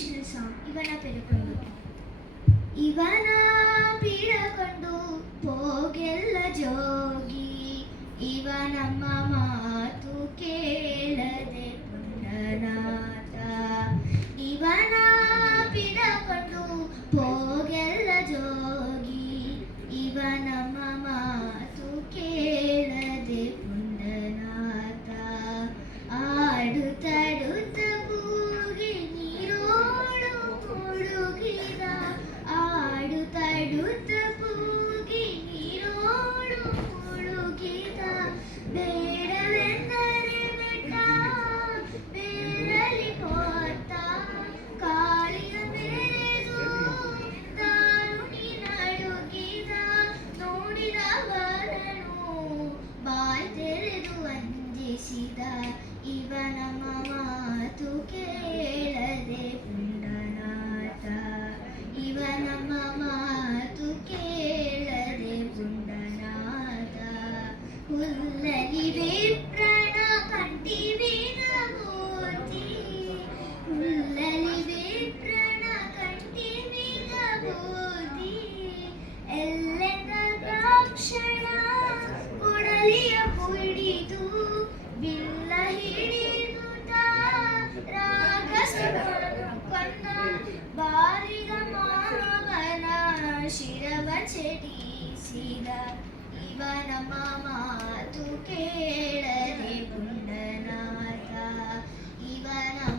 traditional song ಇವನ ಪಿಡಕೊಂಡು ಇವನ ಪಿಡಕೊಂಡು ಹೋಗೆಲ್ಲ ಜೋಗಿ ಇವ ನಮ್ಮ ಮಾತು ಕೇಳದೆ ಪುಂಡನಾಥ ಇವನ ಪಿಡಕೊಂಡು ಹೋಗೆಲ್ಲ ಜೋಗಿ ಇವ ನಮ್ಮ ಮಾತು ಕೇಳದೆ ಪುಂಡನಾಥ ಆಡುತ್ತಡುತ್ತ ಕೂಗಿ ನೀರೋಡು ಮುಳುಗಿದ ಆಡುತ್ತಡುತ್ತ ಕೂಗಿ ನೀರೋಡು ಮುಳುಗಿದ ಬೇಡವೆಂದರೆ ಬೆಟ್ಟ ಬೇರಲಿ ಹೋತ ಕಾಳಿಯ ಮೇರೆದು ದಾರುಣಿ ನಡುಗಿದ ನೋಡಿದವರನು ಬಾಯ್ ತೆರೆದು ವಂದಿಸಿದ ಇವ ನಮ್ಮ ಮಾತು ಕೇಳದೆ ಪುಂಡನಾಥ ಇವ ನಮ್ಮ ಮಾತು ಕೇಳದೆ ಪುಂಡನಾಥ ಹುಲ್ಲಲಿ ವಿಪ್ರನ ಕಂಠಿವಿನ ಮೂರ್ತಿ ಹುಲ್ಲಲಿ ವಿಪ್ರನ ಕಂಠಿವಿನ ಮೂರ್ತಿ ಎಲ್ಲೆಂದ ದ್ರಾಕ್ಷಣ ಕೊಡಲಿಯ ಹಿಡಿದು ಬಿಲ್ಲ ಹಿಡಿದುಟ ರಾಗಸವನ್ನು ಕೊಂದ ಬಾರಿಗ ಮಾವನ ಶಿರವ ಚೆಡಿಸಿದ ಇವ ನಮ್ಮ ಮಾತು ಕೇಳದೆ ಪುಂಡನಾಥ ಇವ ನಮ್ಮ